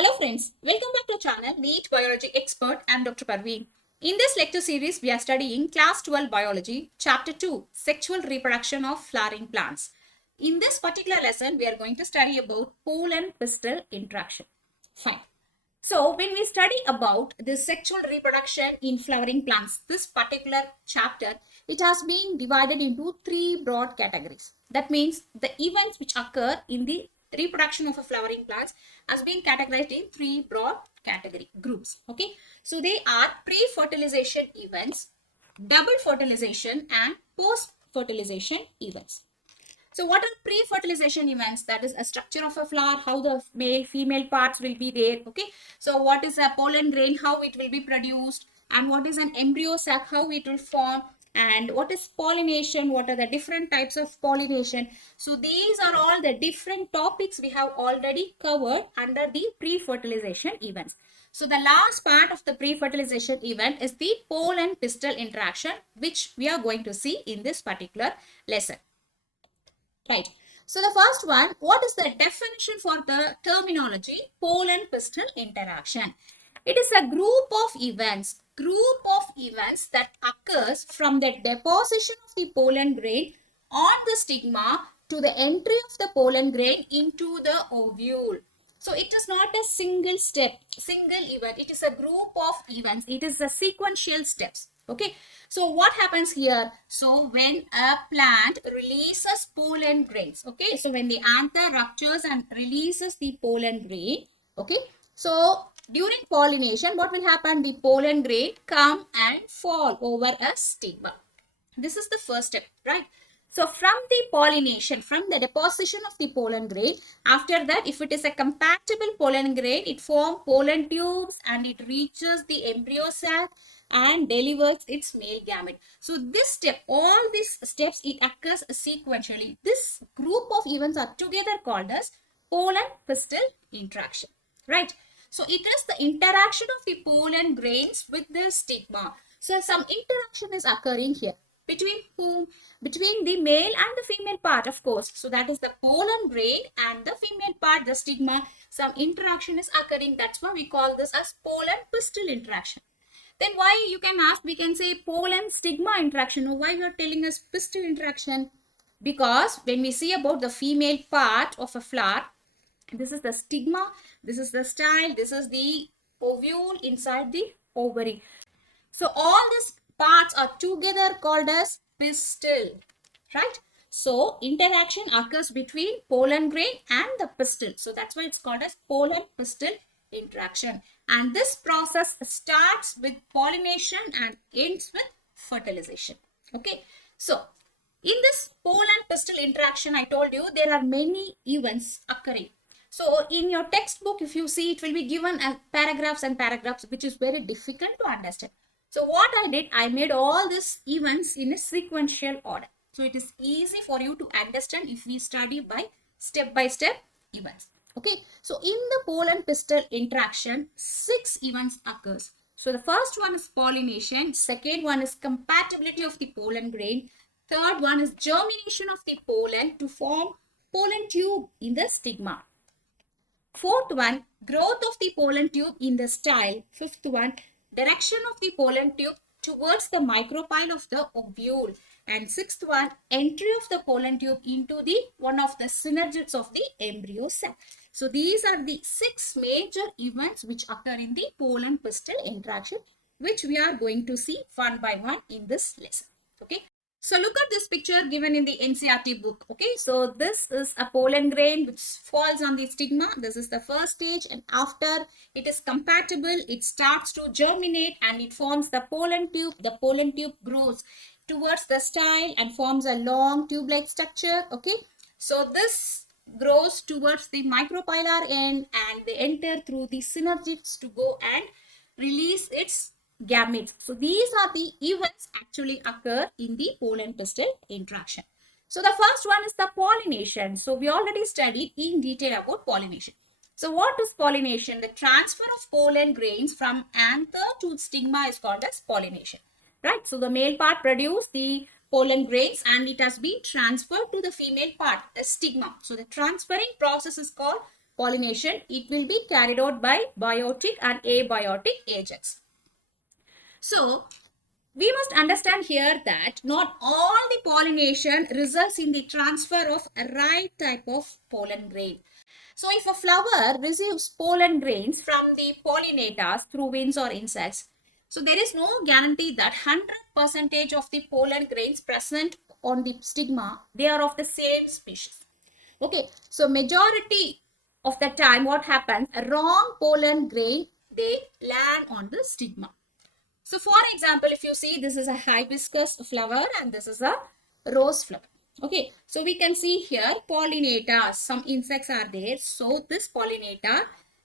Hello friends, welcome back to channel NEET Biology Expert. I am Dr. Parveen. In this lecture series, we are studying Class 12 Biology, Chapter 2, Sexual Reproduction of Flowering Plants. In this particular lesson, we are going to study about pollen-pistil interaction. Fine. So, when we study about the sexual reproduction in flowering plants, this particular chapter, it has been divided into three broad categories. That means the events which occur in the reproduction of a flowering plants has been categorized in three broad category groups. Okay, so they are pre-fertilization events, double fertilization, and post-fertilization events. So what are pre-fertilization events? That is a structure of a flower, how the male, female parts will be there. Okay. So what is a pollen grain, how it will be produced, and what is an embryo sac, how it will form, and what is pollination, what are the different types of pollination. So these are all the different topics we have already covered under the pre-fertilization events. So the last part of the pre-fertilization event is the pollen-pistil interaction, which we are going to see in this particular lesson. Right. So the first one, what is the definition for the terminology pollen-pistil interaction? It is a group of events that occurs from the deposition of the pollen grain on the stigma to the entry of the pollen grain into the ovule. So it is not a single step, single event. It is a group of events. It is a sequential steps. Okay, so what happens here? So when a plant releases pollen grains, okay, so when the anther ruptures and releases the pollen grain, okay, so during pollination, what will happen? The pollen grain come and fall over a stigma. This is the first step, right? So from the pollination, from the deposition of the pollen grain, after that, if it is a compatible pollen grain, it forms pollen tubes and it reaches the embryo sac and delivers its male gamete. So this step, all these steps, it occurs sequentially. This group of events are together called as pollen-pistil interaction, right? So it is the interaction of the pollen grains with the stigma. So some interaction is occurring here. Between whom? Between the male and the female part, of course. So that is the pollen grain and the female part, the stigma. Some interaction is occurring. That's why we call this as pollen-pistil interaction. Then why, you can ask, we can say pollen stigma interaction. Why you are telling us pistil interaction? Because when we see about the female part of a flower, this is the stigma, this is the style, this is the ovule inside the ovary. So all these parts are together called as pistil, right? So interaction occurs between pollen grain and the pistil. So that's why it's called as pollen-pistil interaction. And this process starts with pollination and ends with fertilization. Okay. So in this pollen-pistil interaction, I told you there are many events occurring. So in your textbook, if you see, it will be given as paragraphs and paragraphs, which is very difficult to understand. So what I did, I made all these events in a sequential order. So it is easy for you to understand if we study by step events. Okay. So in the pollen-pistil interaction, 6 events occurs. So the first one is pollination. Second one is compatibility of the pollen grain. Third one is germination of the pollen to form pollen tube in the stigma. Fourth one, growth of the pollen tube in the style. Fifth one, direction of the pollen tube towards the micropyle of the ovule. And sixth one, entry of the pollen tube into the one of the synergids of the embryo sac. So these are the 6 major events which occur in the pollen-pistil interaction, which we are going to see one by one in this lesson. Okay. So look at this picture given in the NCERT book. Okay, so this is a pollen grain which falls on the stigma. This is the first stage, and after it is compatible, it starts to germinate and it forms the pollen tube. The pollen tube grows towards the style and forms a long tube-like structure. Okay, so this grows towards the micropylar end and they enter through the synergids to go and release its gametes. So these are the events actually occur in the pollen-pistil interaction. So the first one is the pollination. So we already studied in detail about pollination. So what is pollination? The transfer of pollen grains from anther to stigma is called as pollination, right? So the male part produces the pollen grains and it has been transferred to the female part, the stigma. So the transferring process is called pollination, it will be carried out by biotic and abiotic agents. So, we must understand here that not all the pollination results in the transfer of a right type of pollen grain. So, if a flower receives pollen grains from the pollinators through winds or insects, so there is no guarantee that 100% of the pollen grains present on the stigma, they are of the same species. Okay, so majority of the time what happens, a wrong pollen grain, they land on the stigma. So for example, if you see, this is a hibiscus flower and this is a rose flower. Okay, so we can see here pollinators, some insects are there. So this pollinator,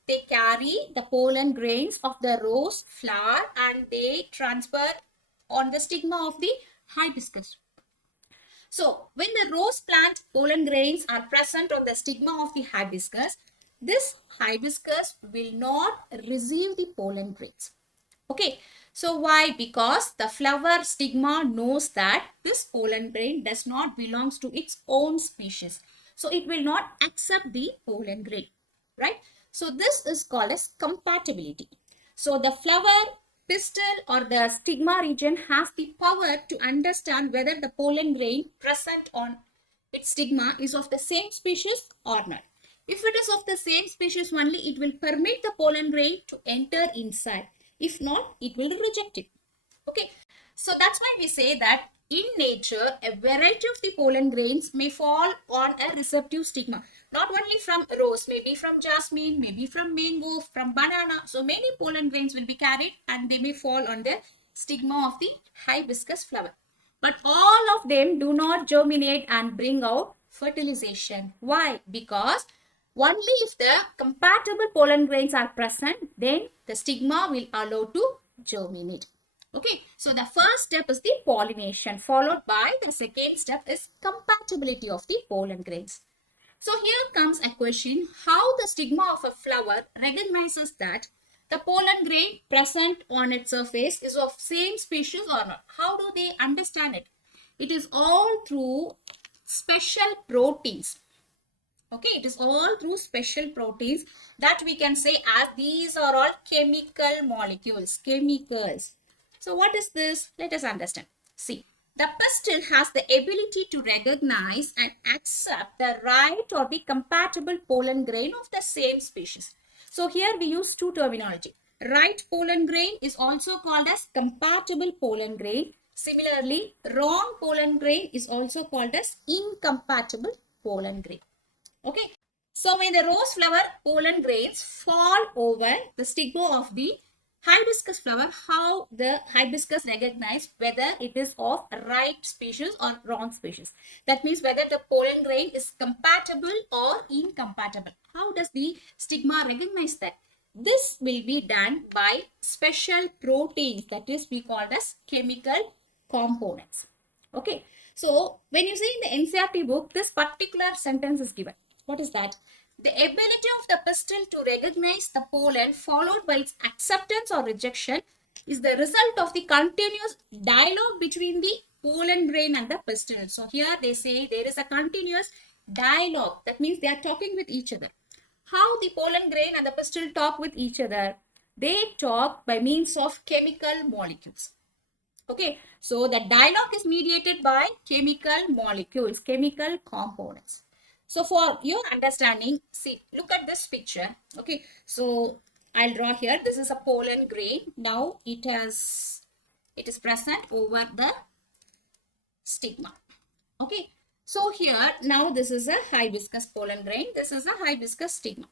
they carry the pollen grains of the rose flower and they transfer on the stigma of the hibiscus. So when the rose plant pollen grains are present on the stigma of the hibiscus, this hibiscus will not receive the pollen grains. Okay, so why? Because the flower stigma knows that this pollen grain does not belong to its own species. So it will not accept the pollen grain, right? So this is called as compatibility. So the flower pistil or the stigma region has the power to understand whether the pollen grain present on its stigma is of the same species or not. If it is of the same species only, it will permit the pollen grain to enter inside. If not, it will reject it. Okay. So that's why we say that in nature, a variety of the pollen grains may fall on a receptive stigma. Not only from rose, maybe from jasmine, maybe from mango, from banana. So many pollen grains will be carried and they may fall on the stigma of the hibiscus flower. But all of them do not germinate and bring out fertilization. Why? Because only if the compatible pollen grains are present, then the stigma will allow to germinate. Okay, so the first step is the pollination, followed by the second step is compatibility of the pollen grains. So here comes a question, how the stigma of a flower recognizes that the pollen grain present on its surface is of same species or not? How do they understand it? It is all through special proteins. Okay, it is all through special proteins that we can say as these are all chemical molecules, chemicals. So what is this? Let us understand. See, the pistil has the ability to recognize and accept the right or the compatible pollen grain of the same species. So here we use two terminology. Right pollen grain is also called as compatible pollen grain. Similarly, wrong pollen grain is also called as incompatible pollen grain. Okay, so when the rose flower pollen grains fall over the stigma of the hibiscus flower, how the hibiscus recognize whether it is of right species or wrong species. That means whether the pollen grain is compatible or incompatible. How does the stigma recognize that? This will be done by special proteins, that is we call as chemical components. Okay, so when you see in the NCERT book, this particular sentence is given. What is that? The ability of the pistil to recognize the pollen followed by its acceptance or rejection is the result of the continuous dialogue between the pollen grain and the pistil. So here they say there is a continuous dialogue. That means they are talking with each other. How the pollen grain and the pistil talk with each other? They talk by means of chemical molecules. Okay, so the dialogue is mediated by chemical molecules, chemical components. So for your understanding, see, look at this picture. Okay, so I'll draw here. This is a pollen grain. Now it is present over the stigma. Okay, so here now this is a hibiscus pollen grain. This is a hibiscus stigma,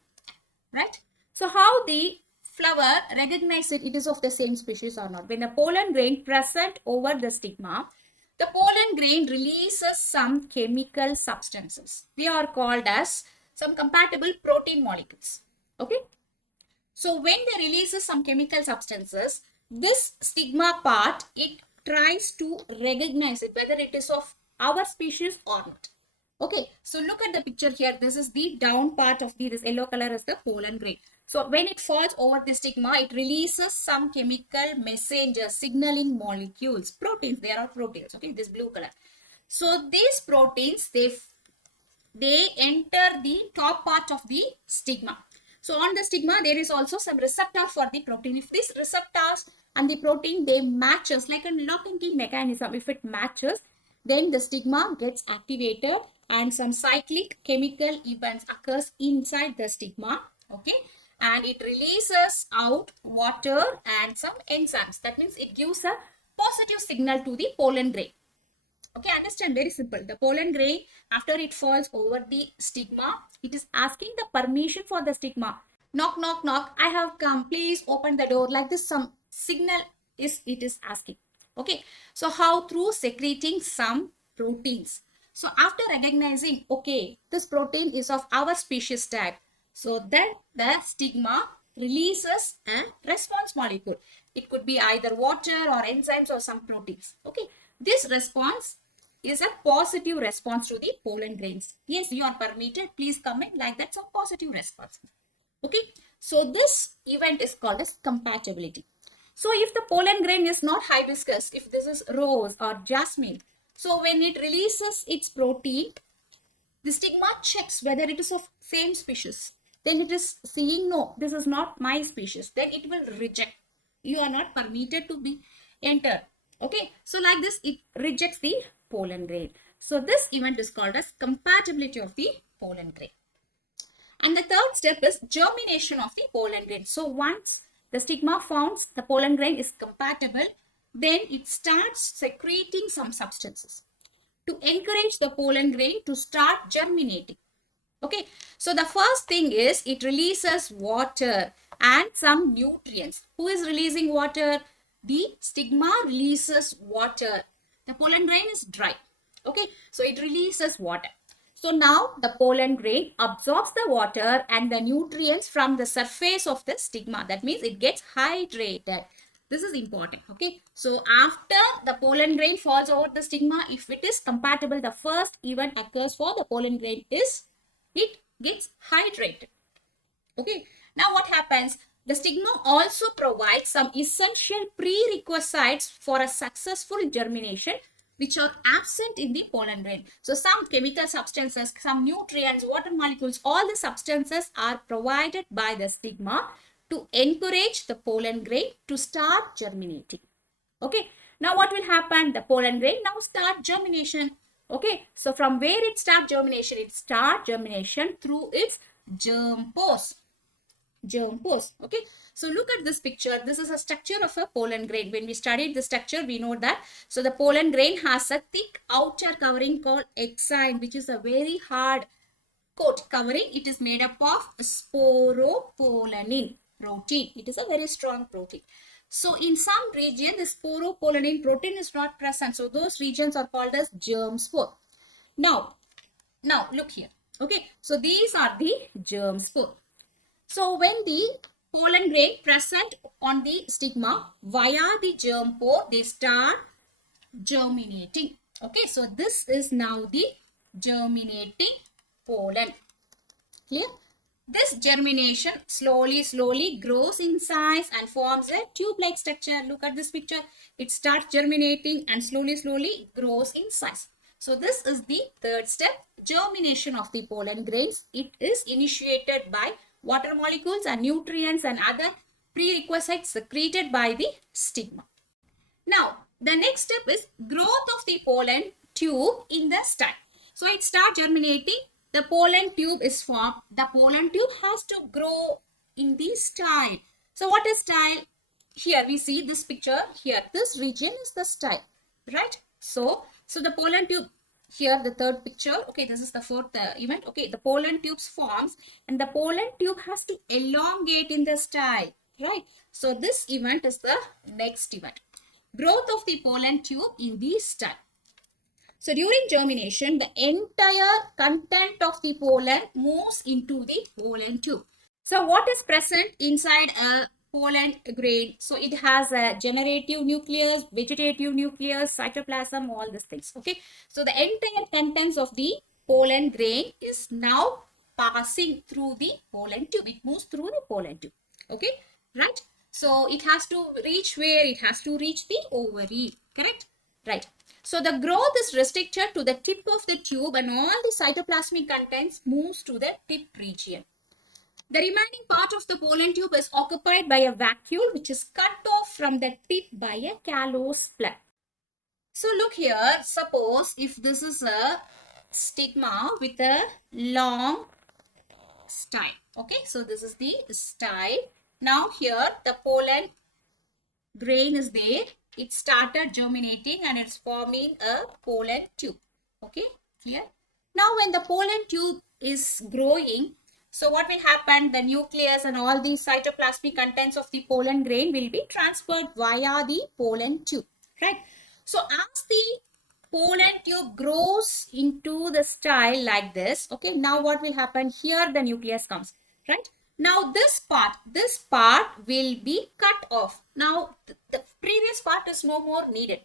right? So how the flower recognize it is of the same species or not? When the pollen grain present over the stigma, the pollen grain releases some chemical substances. They are called as some compatible protein molecules. Okay. So when they releases some chemical substances, this stigma part, it tries to recognize it, whether it is of our species or not. Okay. So look at the picture here. This is the down part of this yellow color is the pollen grain. So when it falls over the stigma, it releases some chemical messengers, signaling molecules, proteins. They are all proteins. Okay, this blue color. So these proteins, they they enter the top part of the stigma. So on the stigma, there is also some receptor for the protein. If these receptors and the protein, they matches like a lock and key mechanism. If it matches, then the stigma gets activated and some cyclic chemical events occurs inside the stigma. Okay. And it releases out water and some enzymes. That means it gives a positive signal to the pollen grain. Okay, understand, very simple. The pollen grain, after it falls over the stigma, it is asking the permission for the stigma. Knock, knock, knock. I have come. Please open the door. Like this, some signal it is asking. Okay. So how? Through secreting some proteins. So after recognizing, okay, this protein is of our species type. So then the stigma releases a response molecule. It could be either water or enzymes or some proteins. Okay. This response is a positive response to the pollen grains. Yes, you are permitted. Please comment like that, some positive response. Okay. So this event is called as compatibility. So if the pollen grain is not hibiscus, if this is rose or jasmine, so when it releases its protein, the stigma checks whether it is of same species. Then it is seeing, no, this is not my species. Then it will reject. You are not permitted to be entered. Okay. So like this, it rejects the pollen grain. So this event is called as compatibility of the pollen grain. And the third step is germination of the pollen grain. So once the stigma finds the pollen grain is compatible, then it starts secreting some substances to encourage the pollen grain to start germinating. Okay, so the first thing is it releases water and some nutrients. Who is releasing water? The stigma releases water. The pollen grain is dry. Okay, so it releases water. So now the pollen grain absorbs the water and the nutrients from the surface of the stigma. That means it gets hydrated. This is important. Okay. So after the pollen grain falls over the stigma, if it is compatible, the first event occurs for the pollen grain is it gets hydrated. Okay. Now what happens? The stigma also provides some essential prerequisites for a successful germination, which are absent in the pollen grain. So some chemical substances, some nutrients, water molecules, all the substances are provided by the stigma to encourage the pollen grain to start germinating. Okay. Now what will happen? The pollen grain now start germination. Okay. So from where it start germination? It start germination through its germ pores. Germ pores. Okay. So look at this picture. This is a structure of a pollen grain. When we studied the structure, we know that. So the pollen grain has a thick outer covering called exine, which is a very hard coat covering. It is made up of sporopollenin protein. It is a very strong protein. So in some region, the sporopollenin protein is not present. So those regions are called as germ spore. Now look here. Okay. So these are the germ spore. So when the pollen grain present on the stigma via the germ pore, they start germinating. Okay, so this is now the germinating pollen. Clear? This germination slowly grows in size and forms a tube-like structure. Look at this picture. It starts germinating and slowly grows in size. So this is the third step, germination of the pollen grains. It is initiated by water molecules and nutrients and other prerequisites secreted by the stigma. Now, the next step is growth of the pollen tube in the style. So it starts germinating. The pollen tube is formed. The pollen tube has to grow in the style. So what is style? Here we see this picture. Here, this region is the style, right? So the pollen tube, here the third picture. Okay, this is the fourth event. Okay, the pollen tubes forms and the pollen tube has to elongate in the style, right? So this event is the next event. Growth of the pollen tube in the style. So during germination, the entire content of the pollen moves into the pollen tube. So what is present inside a pollen grain? So it has a generative nucleus, vegetative nucleus, cytoplasm, all these things. Okay. So the entire contents of the pollen grain is now passing through the pollen tube. It moves through the pollen tube. Okay. Right. So it has to reach where? It has to reach the ovary. Correct? Right. So the growth is restricted to the tip of the tube and all the cytoplasmic contents moves to the tip region. The remaining part of the pollen tube is occupied by a vacuole which is cut off from the tip by a callose plug. So look here, suppose if this is a stigma with a long style. Okay, so this is the style. Now here the pollen grain is there. It started germinating and it's forming a pollen tube. Okay, clear? Now when the pollen tube is growing, so what will happen? The nucleus and all the cytoplasmic contents of the pollen grain will be transferred via the pollen tube, right? So as the pollen tube grows into the style like this, okay, now what will happen? Here the nucleus comes, right? Now this part will be cut off. Now the previous part is no more needed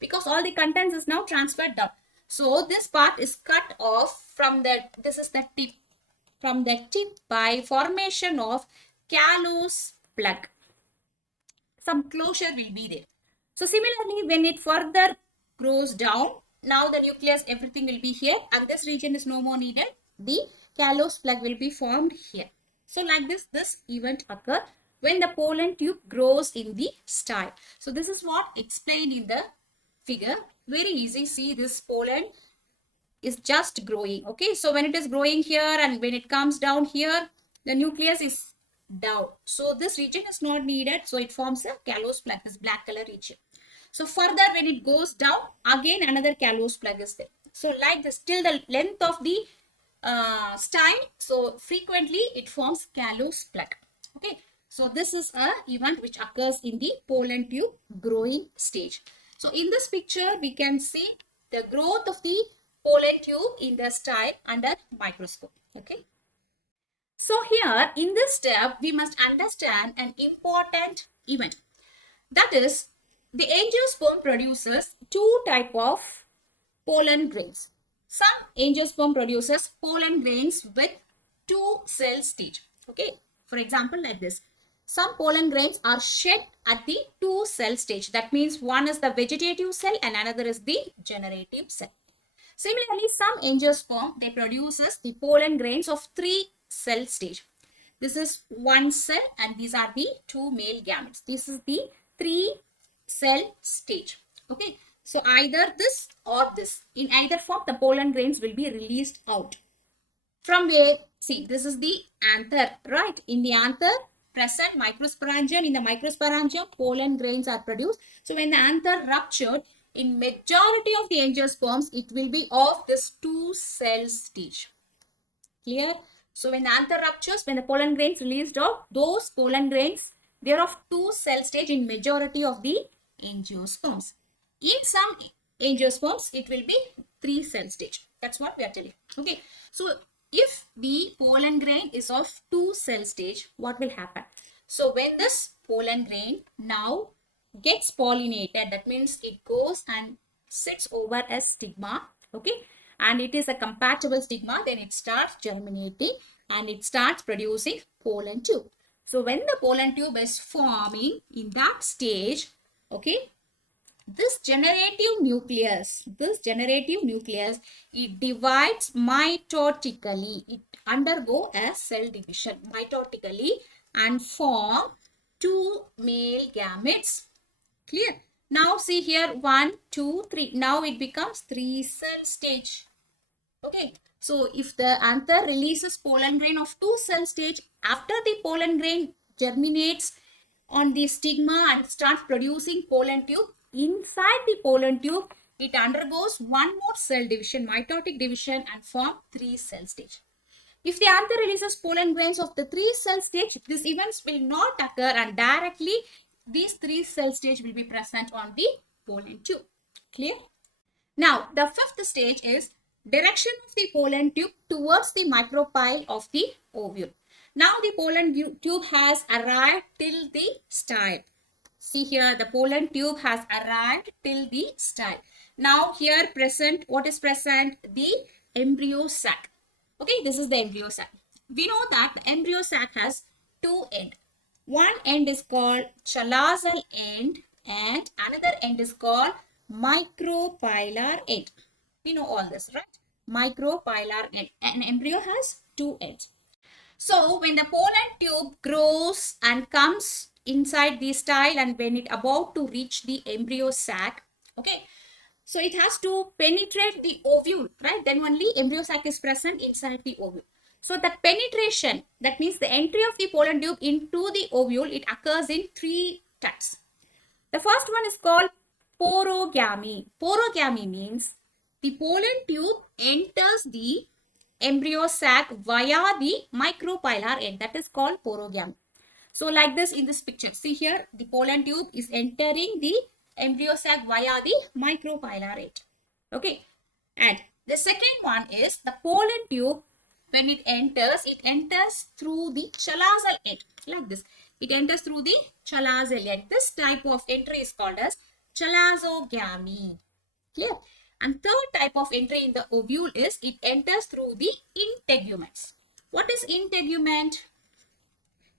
because all the contents is now transferred down. So this part is cut off from this is the tip, from the tip by formation of callose plug. Some closure will be there. So similarly, when it further grows down, now the nucleus, everything will be here and this region is no more needed. The callose plug will be formed here. So like this event occurs when the pollen tube grows in the style. So this is what explained in the figure. Very easy. See, this pollen is just growing. Okay, so when it is growing here and when it comes down here, the nucleus is down. So this region is not needed. So it forms a callose plug, this black color region. So further when it goes down, again another callose plug is there. So like this till the length of the style. So frequently it forms callose plug. Okay, so this is a event which occurs in the pollen tube growing stage. So in this picture we can see the growth of the pollen tube in the style under microscope. Okay. So here in this step we must understand an important event. That is, the angiosperm produces two types of pollen grains. Some angiosperm produces pollen grains with two cell stage. Okay. For example, like this. Some pollen grains are shed at the two cell stage. That means one is the vegetative cell and another is the generative cell. Similarly, some angiosperm, they produces the pollen grains of three cell stage. This is one cell and these are the two male gametes. This is the three cell stage. Okay. So either this or this. In either form, the pollen grains will be released out. From where? See, this is the anther, right? In the anther, present microsporangium. In the microsporangium, pollen grains are produced. So when the anther ruptured, in majority of the angiosperms, it will be of this two cell stage. Clear? So when the anther ruptures, when the pollen grains released out, those pollen grains, they are of two cell stage in majority of the angiosperms. In some angiosperms, it will be three cell stage. That's what we are telling. Okay. So if the pollen grain is of two cell stage, what will happen? So when this pollen grain now gets pollinated, that means it goes and sits over a stigma. Okay. And it is a compatible stigma, then it starts germinating and it starts producing pollen tube. So when the pollen tube is forming in that stage, okay, this generative nucleus, it divides mitotically. It undergo a cell division mitotically and form two male gametes. Clear? Now see here 1, 2, 3. Now it becomes three cell stage. Okay. So if the anther releases pollen grain of two cell stage, after the pollen grain germinates on the stigma and starts producing pollen tube, inside the pollen tube, it undergoes one more cell division, mitotic division, and form three cell stage. If the anther releases pollen grains of the three cell stage, these events will not occur and directly these three cell stage will be present on the pollen tube. Clear? Now, the fifth stage is direction of the pollen tube towards the micropyle of the ovule. Now, the pollen tube has arrived till the style. See here, the pollen tube has arrived till the style. Now, here present, what is present? The embryo sac. Okay, this is the embryo sac. We know that the embryo sac has two ends. One end is called chalazal end and another end is called micropylar end. We know all this, right? Micropylar end. An embryo has two ends. So when the pollen tube grows and comes inside the style, and when it about to reach the embryo sac, okay, so it has to penetrate the ovule, right? Then only embryo sac is present inside the ovule. So that penetration, that means the entry of the pollen tube into the ovule, it occurs in three types. The first one is called porogamy. Porogamy means the pollen tube enters the embryo sac via the micropylar end. That is called porogamy. So like this in this picture. See here, the pollen tube is entering the embryo sac via the micropylar end. Okay. And the second one is the pollen tube. When it enters through the chalazal end. Like this. It enters through the chalazal end. This type of entry is called as chalazogamy. Clear? And third type of entry in the ovule is it enters through the integuments. What is integument?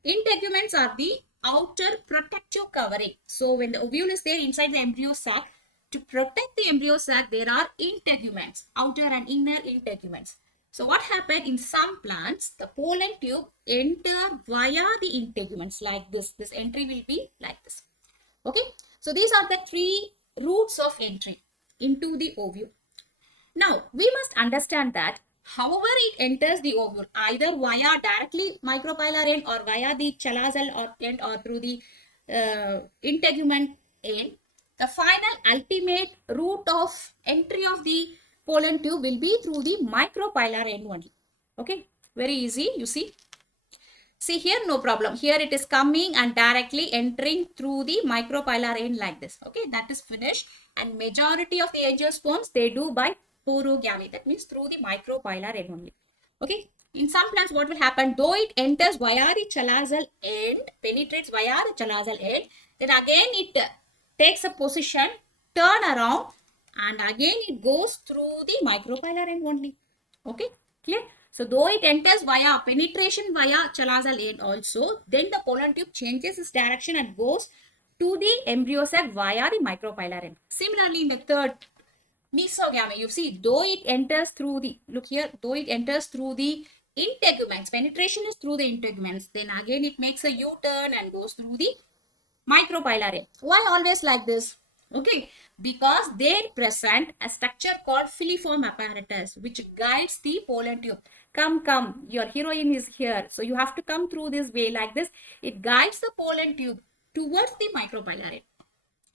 Integuments are the outer protective covering. So when the ovule is there inside the embryo sac, to protect the embryo sac, there are integuments, outer and inner integuments. So what happened in some plants, the pollen tube enter via the integuments like this. This entry will be like this. Okay. So these are the three routes of entry into the ovule. Now we must understand that however it enters the ovule, either via directly micropylar end or via the chalazal or end or through the integument end, the final ultimate route of entry of the pollen tube will be through the micropylar end only. Okay, very easy, you see. See here, no problem. Here it is coming and directly entering through the micropylar end like this. Okay, that is finished. And majority of the angiosperms, they do by porogamy. That means through the micropylar end only. Okay, in some plants, what will happen? Though it enters via the chalazal end, penetrates via the chalazal end, then again it takes a position, turn around, and again it goes through the micropylar end only. Okay, clear? So though it enters via penetration via chalazal end also, then the pollen tube changes its direction and goes to the embryo sac via the micropylar end. Similarly, in the third, mesogamy, you see, though it enters through the, look here, though it enters through the integuments, penetration is through the integuments, then again it makes a U-turn and goes through the micropylar end. Why always like this? Okay, because they present a structure called filiform apparatus which guides the pollen tube. Come, your heroine is here. So you have to come through this way like this. It guides the pollen tube towards the micropylar end.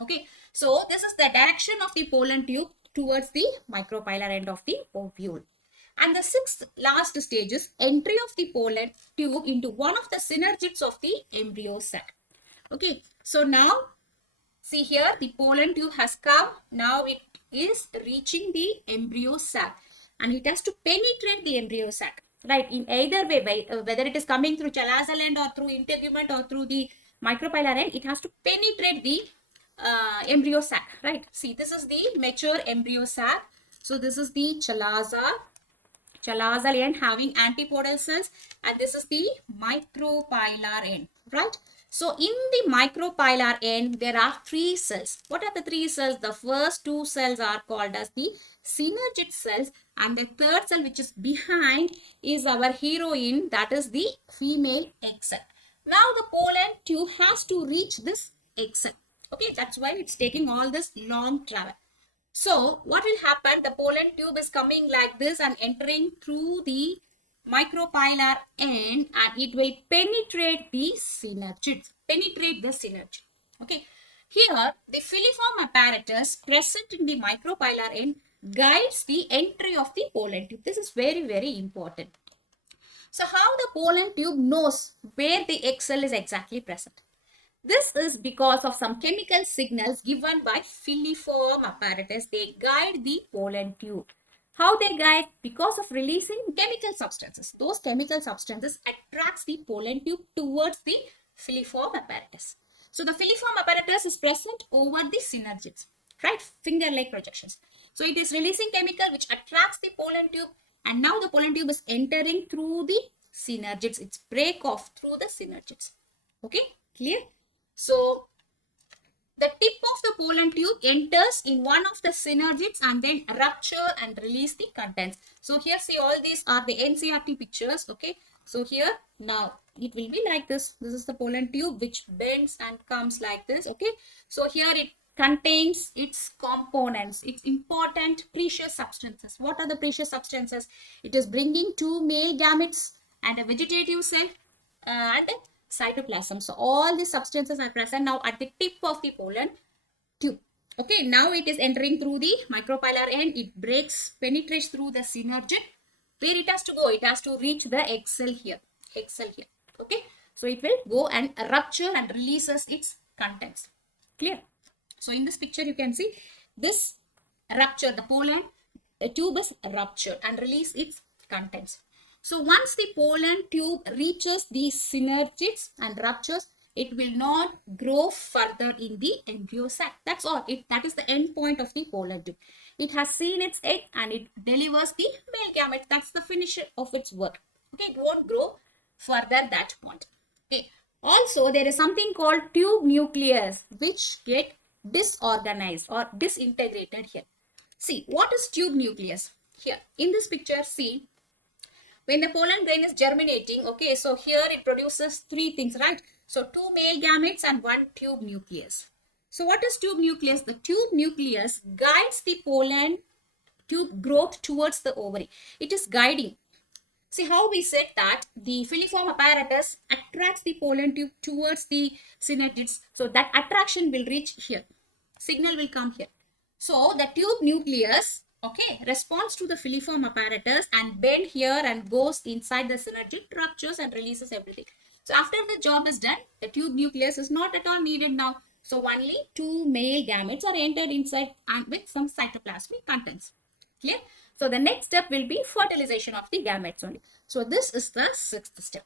Okay, so this is the direction of the pollen tube towards the micropylar end of the ovule. And the sixth last stage is entry of the pollen tube into one of the synergids of the embryo sac. Okay, so now see here, the pollen tube has come. Now it is reaching the embryo sac and it has to penetrate the embryo sac, right? In either way, whether it is coming through chalazal end or through integument or through the micropylar end, it has to penetrate the embryo sac, right? See, this is the mature embryo sac. So this is the chalazal end having antipodal cells, and this is the micropylar end, right? So in the micropylar end, there are three cells. What are the three cells? The first two cells are called as the synergid cells, and the third cell which is behind is our heroine, that is the female egg cell. Now the pollen tube has to reach this egg cell. Okay, that's why it's taking all this long travel. So what will happen? The pollen tube is coming like this and entering through the micropylar end, and it will penetrate the synergid. Okay. Here, the filiform apparatus present in the micropylar end guides the entry of the pollen tube. This is very, very important. So how the pollen tube knows where the egg cell is exactly present? This is because of some chemical signals given by filiform apparatus. They guide the pollen tube. How they guide? Because of releasing chemical substances. Those chemical substances attracts the pollen tube towards the filiform apparatus. So the filiform apparatus is present over the synergids, right? Finger-like projections. So it is releasing chemical which attracts the pollen tube, and now the pollen tube is entering through the synergids. It's break off through the synergids. Okay, clear? So the tip of the pollen tube enters in one of the synergids and then rupture and release the contents. So here see all these are the NCERT pictures. Okay. So here now it will be like this. This is the pollen tube which bends and comes like this. Okay. So here it contains its components, its important precious substances. What are the precious substances? It is bringing two male gametes and a vegetative cell and cytoplasm. So all these substances are present now at the tip of the pollen tube. Okay, now it is entering through the micropylar end. It breaks, penetrates through the synergid. Where it has to go? It has to reach the egg cell here. Egg cell here. Okay, so it will go and rupture and releases its contents. Clear? So in this picture you can see this rupture, the pollen tube is ruptured and release its contents. So once the pollen tube reaches these synergids and ruptures, it will not grow further in the embryo sac. That's all. That is the end point of the pollen tube. It has seen its egg and it delivers the male gamete. That's the finish of its work. Okay, it won't grow further that point. Okay. Also, there is something called tube nucleus which get disorganized or disintegrated here. See, what is tube nucleus? Here, in this picture, see, when the pollen grain is germinating, okay, so here it produces three things, right? So, two male gametes and one tube nucleus. So, what is tube nucleus? The tube nucleus guides the pollen tube growth towards the ovary. It is guiding. See how we said that the filiform apparatus attracts the pollen tube towards the synergids. So, that attraction will reach here. Signal will come here. So, the tube nucleus, okay, responds to the filiform apparatus and bend here and goes inside the synergid, ruptures and releases everything. So, after the job is done, the tube nucleus is not at all needed now. So, only two male gametes are entered inside and with some cytoplasmic contents. Clear? So, the next step will be fertilization of the gametes only. So, this is the sixth step.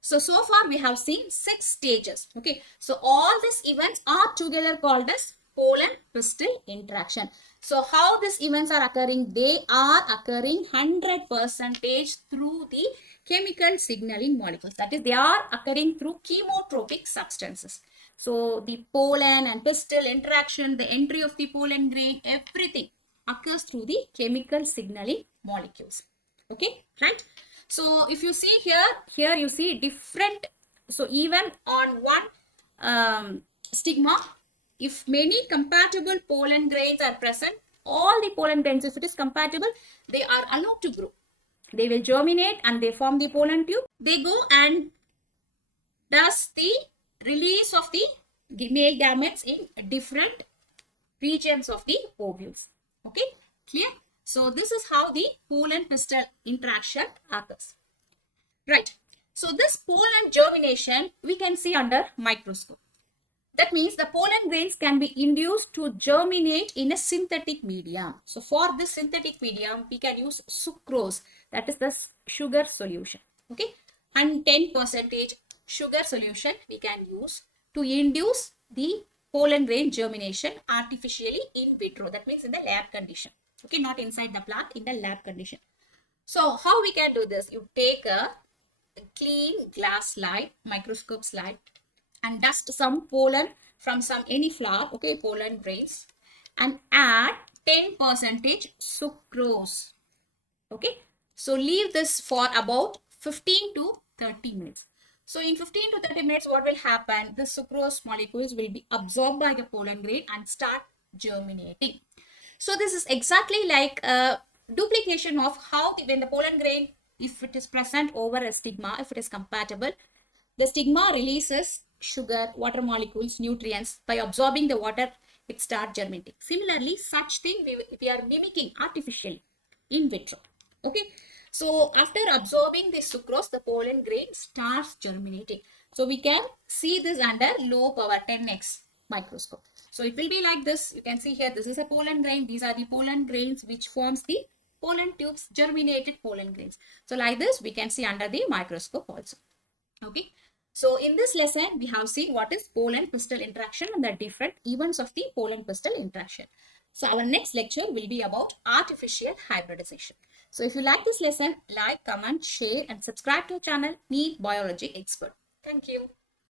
So far we have seen 6 stages. Okay. So, all these events are together called as pollen-pistil interaction. So, how these events are occurring? They are occurring 100% through the chemical signaling molecules. That is, they are occurring through chemotropic substances. So, the pollen and pistil interaction, the entry of the pollen grain, everything occurs through the chemical signaling molecules. Okay, right? So, if you see here you see different. So, even on one stigma, if many compatible pollen grains are present, all the pollen grains, if it is compatible, they are allowed to grow. They will germinate and they form the pollen tube. They go and does the release of the male gametes in different regions of the ovules. Okay, clear? So, this is how the pollen-pistil interaction occurs. Right. So, this pollen germination we can see under microscope. That means the pollen grains can be induced to germinate in a synthetic medium. So, for this synthetic medium, we can use sucrose, that is the sugar solution. Okay, and 10% sugar solution we can use to induce the pollen grain germination artificially in vitro. That means in the lab condition. Okay, not inside the plant, in the lab condition. So, how we can do this? You take a clean glass slide, microscope slide, and dust some pollen from any flower, okay, pollen grains, and add 10% sucrose. Okay, so leave this for about 15 to 30 minutes. So in 15 to 30 minutes, what will happen? The sucrose molecules will be absorbed by the pollen grain and start germinating. So this is exactly like a duplication of how when the pollen grain, if it is present over a stigma, if it is compatible, the stigma releases sugar, water molecules, nutrients. By absorbing the water, it starts germinating. Similarly, such thing we are mimicking artificially in vitro. Okay. So, after absorbing the sucrose, the pollen grain starts germinating. So, we can see this under low power 10x microscope. So, it will be like this. You can see here, this is a pollen grain. These are the pollen grains which forms the pollen tubes, germinated pollen grains. So, like this, we can see under the microscope also. Okay. So, in this lesson, we have seen what is pollen-pistil interaction and the different events of the pollen-pistil interaction. So, our next lecture will be about artificial hybridization. So, if you like this lesson, like, comment, share and subscribe to our channel NEET Biology Expert. Thank you.